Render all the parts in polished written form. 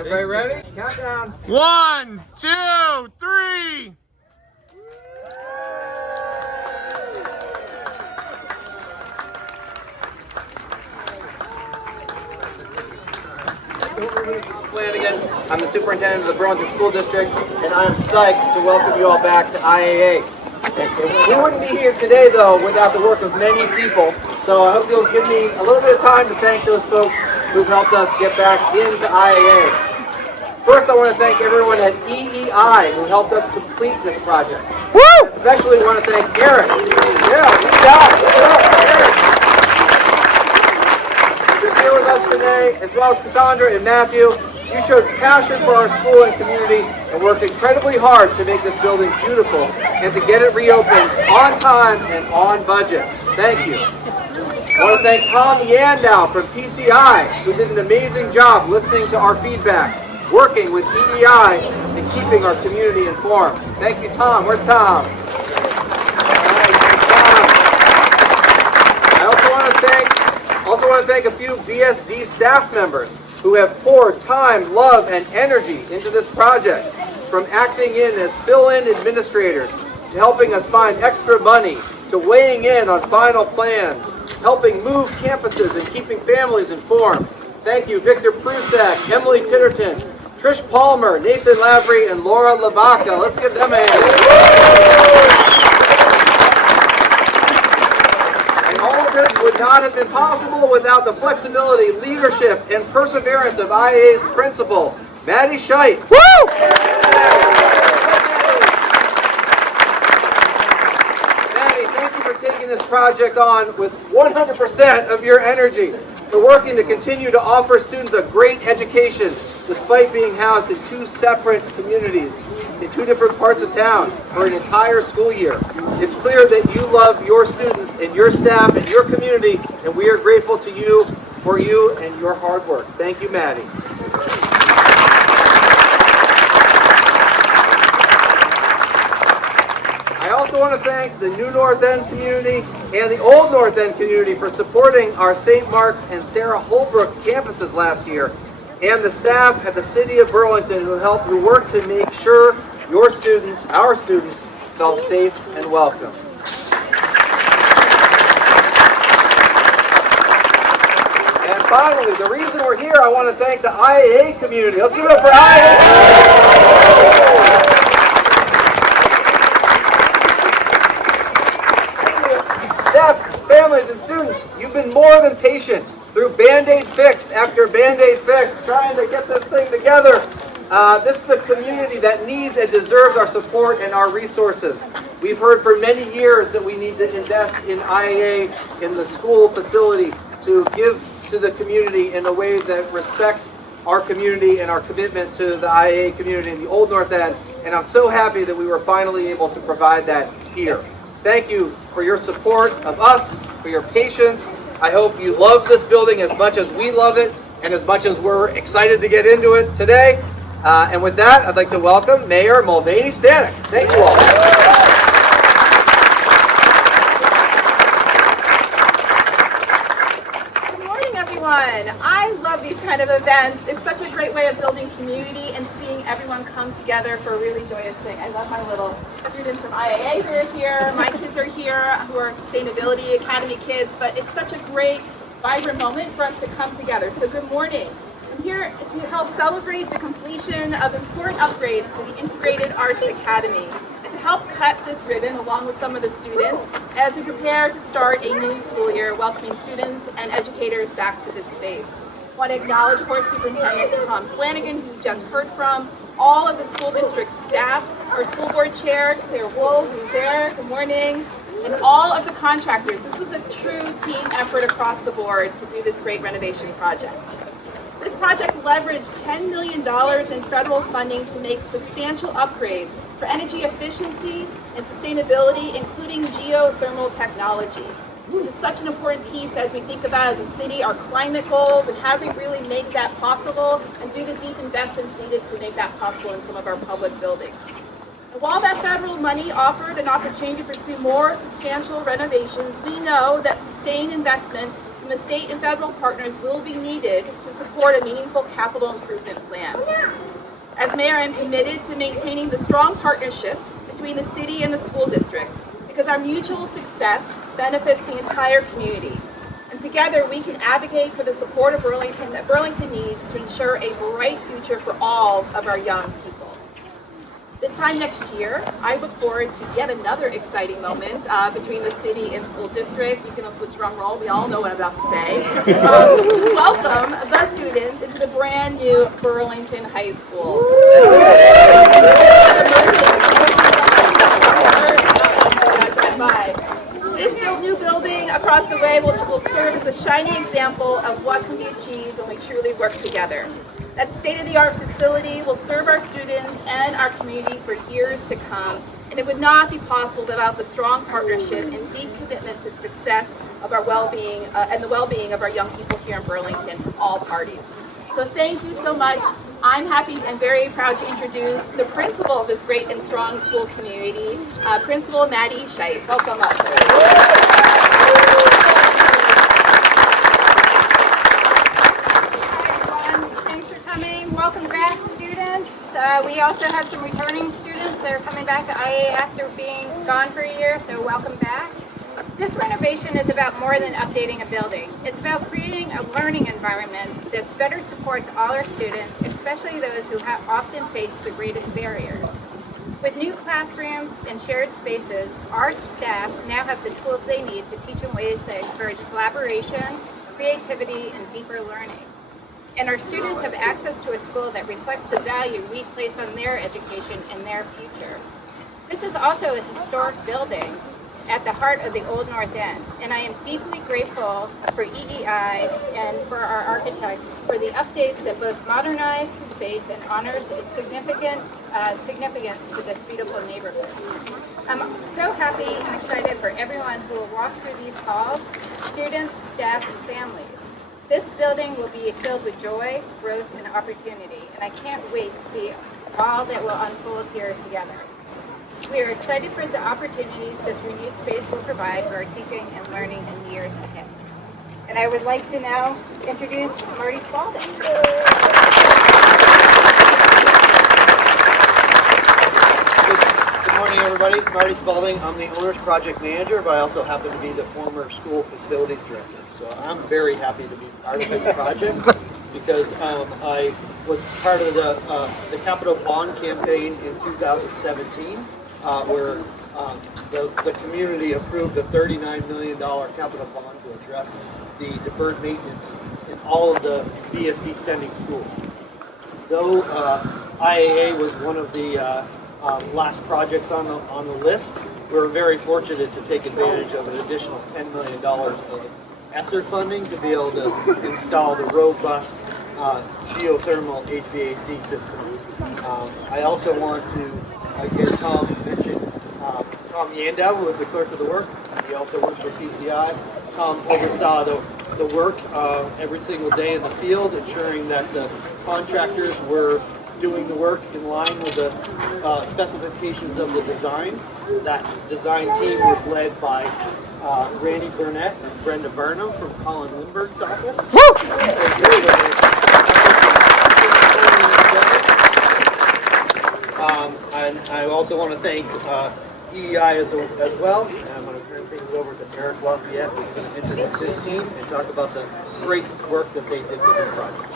Everybody ready? Countdown. 1, 2, 3. Tom Flanagan. I'm the superintendent of the Burlington School District, and I'm psyched to welcome you all back to IAA. We wouldn't be here today, though, without the work of many people, so I hope you'll give me a little bit of time to thank those folks who've helped us get back into IAA. First, I want to thank everyone at EEI who helped us complete this project. Woo! Especially want to thank Eric. Yeah, good job. Eric. You're here with us today, as well as Cassandra and Matthew. You showed passion for our school and community and worked incredibly hard to make this building beautiful and to get it reopened on time and on budget. Thank you. I want to thank Tom Yandow from PCI, who did an amazing job listening to our feedback, working with EEI, and keeping our community informed. Thank you, Tom. Where's Tom? I also want to thank a few BSD staff members who have poured time, love, and energy into this project, from acting in as fill-in administrators, to helping us find extra money, to weighing in on final plans, helping move campuses and keeping families informed. Thank you, Victor Prusak, Emily Titterton, Trish Palmer, Nathan Lavery, and Laura Lavaca. Let's give them a hand. And all of this would not have been possible without the flexibility, leadership, and perseverance of IAA's principal, Mattie Scheidt. Woo! Mattie, thank you for taking this project on with 100% of your energy, for working to continue to offer students a great education despite being housed in two separate communities in two different parts of town for an entire school year. It's clear that you love your students and your staff and your community, and we are grateful to you for you and your hard work. Thank you, Mattie. I also want to thank the new North End community and the old North End community for supporting our St. Mark's and Sarah Holbrook campuses last year, and the staff at the City of Burlington who worked to make sure your students, our students, felt safe and welcome. And finally, the reason we're here, I want to thank the IAA community. Let's give it up for IAA! Staff, families, and students, you've been more than patient through Band-Aid fix after Band-Aid fix, trying to get this thing together. This is a community that needs and deserves our support and our resources. We've heard for many years that we need to invest in IAA, in the school facility, to give to the community in a way that respects our community and our commitment to the IAA community in the Old North End. And I'm so happy that we were finally able to provide that here. Thank you for your support of us, for your patience. I hope you love this building as much as we love it and as much as we're excited to get into it today. And with that, I'd like to welcome Mayor Mulvaney-Stanak. Thank you all. Good morning, everyone. I love these kind of events. It's such a great way of building community and seeing everyone come together for a really joyous thing. I love my little students from IAA who are here. My kids are here who are Sustainability Academy kids, but it's such a great, vibrant moment for us to come together. So good morning. I'm here to help celebrate the completion of important upgrades to the Integrated Arts Academy and to help cut this ribbon along with some of the students as we prepare to start a new school year, welcoming students and educators back to this space. I want to acknowledge, of course, Superintendent Tom Flanagan, who you just heard from, all of the school district staff, our school board chair, Clare Wool, who's there, good morning, and all of the contractors. This was a true team effort across the board to do this great renovation project. This project leveraged $10 million in federal funding to make substantial upgrades for energy efficiency and sustainability, including geothermal technology, which is such an important piece as we think about, as a city, our climate goals and how we really make that possible and do the deep investments needed to make that possible in some of our public buildings. And while that federal money offered an opportunity to pursue more substantial renovations, we know that sustained investment the state and federal partners will be needed to support a meaningful capital improvement plan. As mayor, I'm committed to maintaining the strong partnership between the city and the school district because our mutual success benefits the entire community. And together we can advocate for the support of Burlington that Burlington needs to ensure a bright future for all of our young people. This time next year, I look forward to yet another exciting moment between the city and school district. You can also drum roll, we all know what I'm about to say. To welcome the students into the brand new Burlington High School. This new building across the way will serve as a shining example of what can be achieved when we truly work together. That state-of-the-art facility will serve our students and our community for years to come, and it would not be possible without the strong partnership and deep commitment to the success of our well-being and the well-being of our young people here in Burlington from all parties. So thank you so much. I'm happy and very proud to introduce the principal of this great and strong school community, Principal Mattie Scheidt. Welcome up. Welcome back, students. We also have some returning students that are coming back to IAA after being gone for a year, so welcome back. This renovation is about more than updating a building. It's about creating a learning environment that better supports all our students, especially those who often face the greatest barriers. With new classrooms and shared spaces, our staff now have the tools they need to teach in ways that encourage collaboration, creativity, and deeper learning. And our students have access to a school that reflects the value we place on their education and their future. This is also a historic building at the heart of the Old North End, and I am deeply grateful for EEI and for our architects for the updates that both modernize the space and honors its significance to this beautiful neighborhood. I'm so happy and excited for everyone who will walk through these halls, students, staff, and families. This building will be filled with joy, growth, and opportunity, and I can't wait to see all that will unfold here together. We are excited for the opportunities this renewed space will provide for our teaching and learning in the years ahead. And I would like to now introduce Marty Spaulding. Good morning, everybody. Marty Spaulding. I'm the owner's project manager, but I also happen to be the former school facilities director. So I'm very happy to be part of this project because I was part of the capital bond campaign in 2017, where the community approved a $39 million capital bond to address the deferred maintenance in all of the BSD sending schools. Though IAA was one of the last projects on the list, we were very fortunate to take advantage of an additional $10 million of ESSER funding to be able to install the robust geothermal HVAC system. I also want to hear Tom mention Tom Yandow, who was the clerk of the work. He also works for PCI. Tom oversaw the work every single day in the field, ensuring that the contractors were doing the work in line with the specifications of the design. That design team was led by Randy Burnett and Brenda Burnham from Colin Lindbergh's office. And I also want to thank EEI as well. And I'm going to turn things over to Eric Lafayette, who's going to introduce his team and talk about the great work that they did with this project.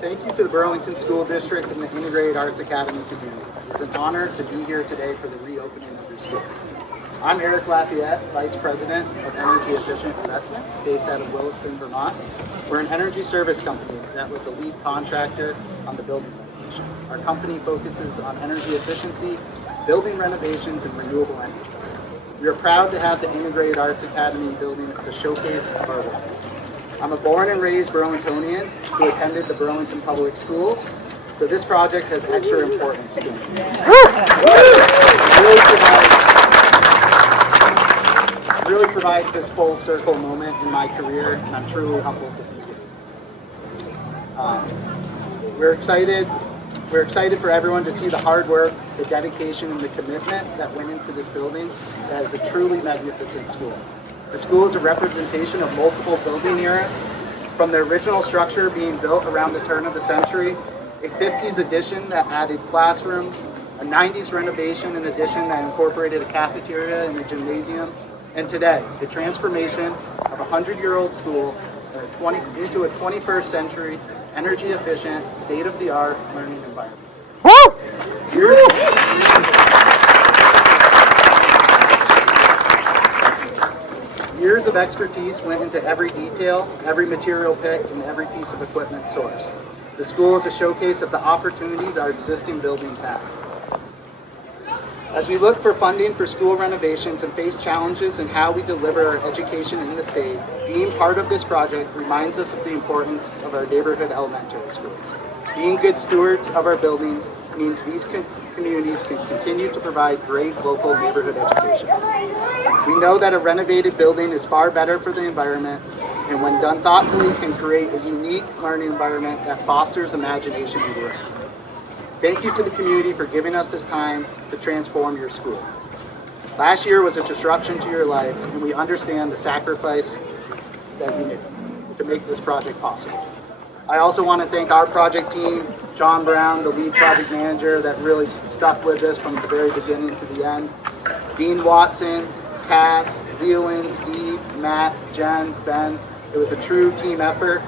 Thank you to the Burlington School District and the Integrated Arts Academy community. It's an honor to be here today for the reopening of your school. I'm Eric Lafayette, Vice President of Energy Efficient Investments, based out of Williston, Vermont. We're an energy service company that was the lead contractor on the building renovation. Our company focuses on energy efficiency, building renovations, and renewable energies. We are proud to have the Integrated Arts Academy building as a showcase of our work. I'm a born and raised Burlingtonian who attended the Burlington Public Schools, so this project has extra importance to me. It really provides this full circle moment in my career, and I'm truly humbled to be here. We're excited We're excited for everyone to see the hard work, the dedication, and the commitment that went into this building. That is a truly magnificent school. The school is a representation of multiple building eras, from the original structure being built around the turn of the century, a 50s addition that added classrooms, a 90s renovation and addition that incorporated a cafeteria and a gymnasium, and today, the transformation of a 100-year-old school into a 21st century, energy-efficient, state-of-the-art learning environment. Years of expertise went into every detail, every material picked, and every piece of equipment sourced. The school is a showcase of the opportunities our existing buildings have. As we look for funding for school renovations and face challenges in how we deliver our education in the state, being part of this project reminds us of the importance of our neighborhood elementary schools. Being good stewards of our buildings means these communities can continue to provide great local neighborhood education. We know that a renovated building is far better for the environment, and when done thoughtfully can create a unique learning environment that fosters imagination and growth. Thank you to the community for giving us this time to transform your school. Last year was a disruption to your lives, and we understand the sacrifice that you made to make this project possible. I also want to thank our project team, John Brown, the lead project manager that really stuck with us from the very beginning to the end, Dean Watson, Cass, Leland, Steve, Matt, Jen, Ben. It was a true team effort.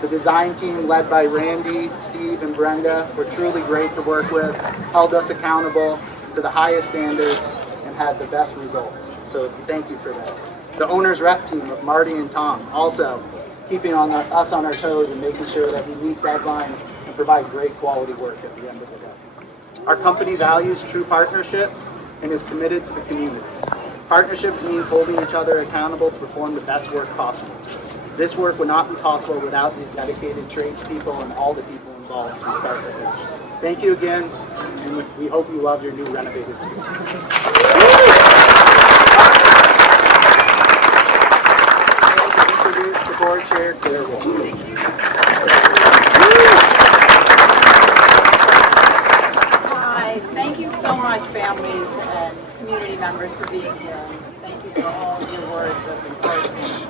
The design team led by Randy, Steve, and Brenda were truly great to work with, held us accountable to the highest standards, and had the best results. So thank you for that. The owner's rep team of Marty and Tom, also keeping us on our toes and making sure that we meet deadlines and provide great quality work at the end of the day. Our company values true partnerships and is committed to the community. Partnerships means holding each other accountable to perform the best work possible. This work would not be possible without these dedicated tradespeople and all the people involved from start to finish. Thank you again, and we hope you love your new renovated school. Introduce the board chair, Clare Wool. Hi, thank you so much, families and community members, for being here. And thank you for all of your words of encouragement.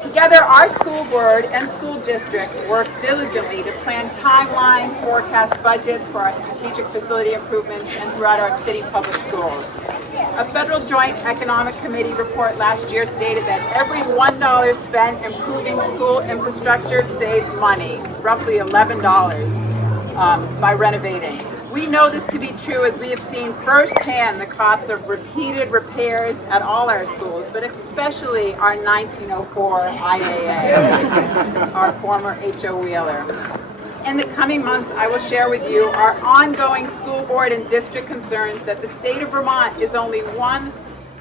Together, our school board and school district work diligently to plan timeline, forecast budgets for our strategic facility improvements and throughout our city public schools. A federal joint economic committee report last year stated that every $1 spent improving school infrastructure saves money, roughly $11 by renovating. We know this to be true as we have seen firsthand the costs of repeated repairs at all our schools, but especially our 1904 IAA, our former H.O. Wheeler. In the coming months, I will share with you our ongoing school board and district concerns that the state of Vermont is only one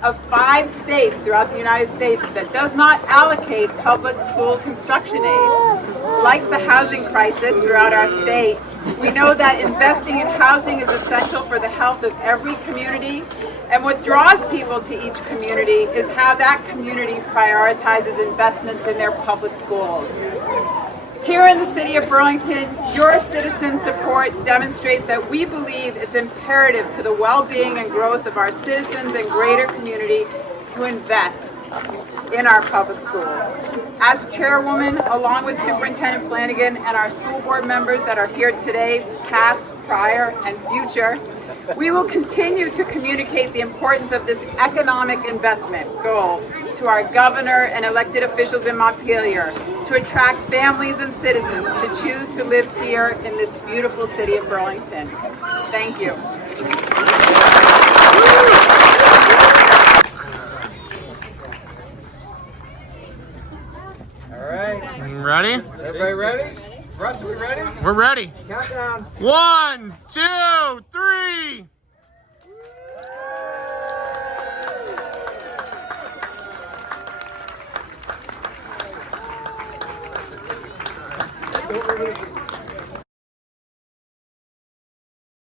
of 5 states throughout the United States that does not allocate public school construction aid. Like the housing crisis throughout our state, we know that investing in housing is essential for the health of every community, and what draws people to each community is how that community prioritizes investments in their public schools. Here in the city of Burlington, your citizen support demonstrates that we believe it's imperative to the well-being and growth of our citizens and greater community to invest in our public schools. As chairwoman, along with Superintendent Flanagan and our school board members that are here today, past, prior, and future, we will continue to communicate the importance of this economic investment goal to our governor and elected officials in Montpelier to attract families and citizens to choose to live here in this beautiful city of Burlington. Thank you. All right. Ready? Everybody ready? Russ, are we ready? We're ready. Countdown. 1, 2, 3. Don't release it.